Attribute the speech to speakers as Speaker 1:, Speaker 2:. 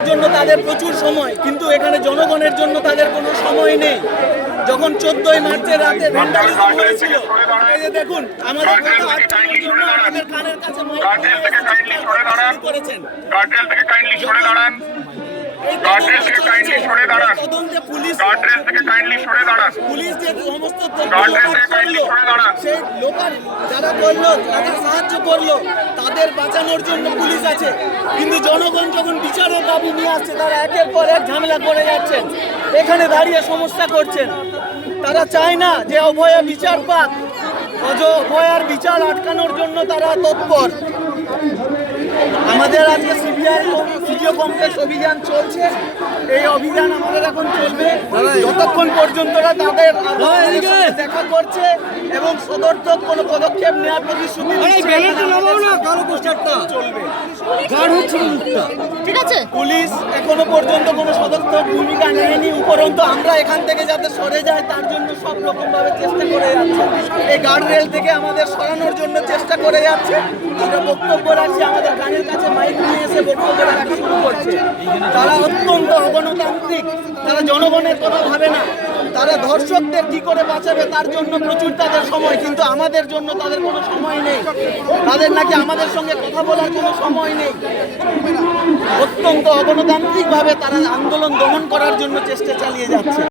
Speaker 1: জন্য তাদের প্রচুর সময় কিন্তু এখানে জনগণের জন্য তাদের কোনো সময় নেই। যখন চোদ্দই মার্চের রাতে ভ্যান্ডালিজম হয়েছিল দেখুন আমাদের কথা আটকানোর জন্য আমাদের কানের কাছে করেছেন?
Speaker 2: গার্ডরেল থেকে কাইন্ডলি সরে দাঁড়ান। গার্ডরেল থেকে কাইন্ডলি সরে দাঁড়ান।
Speaker 1: পুলিশ
Speaker 2: গার্ডরেল থেকে কাইন্ডলি সরে দাঁড়ান।
Speaker 1: পুলিশ যে সমস্ত
Speaker 2: গার্ডরেল থেকে kindly সরে দাঁড়ান।
Speaker 1: সেই লোকাল যারা করল যারা সাহায্য করল তাদের বাঁচানোর জন্য পুলিশ আছে। কিন্তু জনগণ যখন বিচারের দাবি নিয়ে আসছে তারা একের পর এক ঝামেলা করে যাচ্ছেন। এখানে দাঁড়িয়ে সমস্যা করছেন। তারা চায় না যে অভয়া বিচার পাক। অজ অভয়ার বিচার আটকানোর জন্য তারা তৎপর। আমাদের আজকে সিবিআই সিজিও কমপ্লেক্স অভিযান চলছে। এই অভিযান আমাদের এখন চলবে। যতক্ষণ পর্যন্ত তাদের দেখা করছে এবং সদর্থক কোনো পদক্ষেপ নেওয়ার প্রতিশ্রুতি দিচ্ছে, চলবে।
Speaker 3: ঠিক আছে।
Speaker 1: পুলিশ এখনও পর্যন্ত কোনো সদস্য ভূমিকা নেয়নি উপরন্তু আমরা এখান থেকে যাতে সরে যাই তার জন্য সব রকম ভাবে চেষ্টা করে যাচ্ছে। এই গার্ড রেল থেকে আমাদের সরানোর জন্য চেষ্টা করে যাচ্ছে। আমরা বক্তব্য রাখছি আমাদের গানের কাছে মাইক নিয়ে এসে বক্তব্য করছে। তারা অত্যন্ত অগণতান্ত্রিক। তারা জনগণের কথা ভাবে না। তারা ধর্ষকদের কি করে বাঁচাবে তার জন্য প্রচুর তাদের সময়, কিন্তু আমাদের জন্য তাদের কোনো সময় নেই। তাদের নাকি আমাদের সঙ্গে কথা বলার কোনো সময় নেই। অত্যন্ত অগণতান্ত্রিকভাবে তারা আন্দোলন দমন করার জন্য চেষ্টা চালিয়ে যাচ্ছে।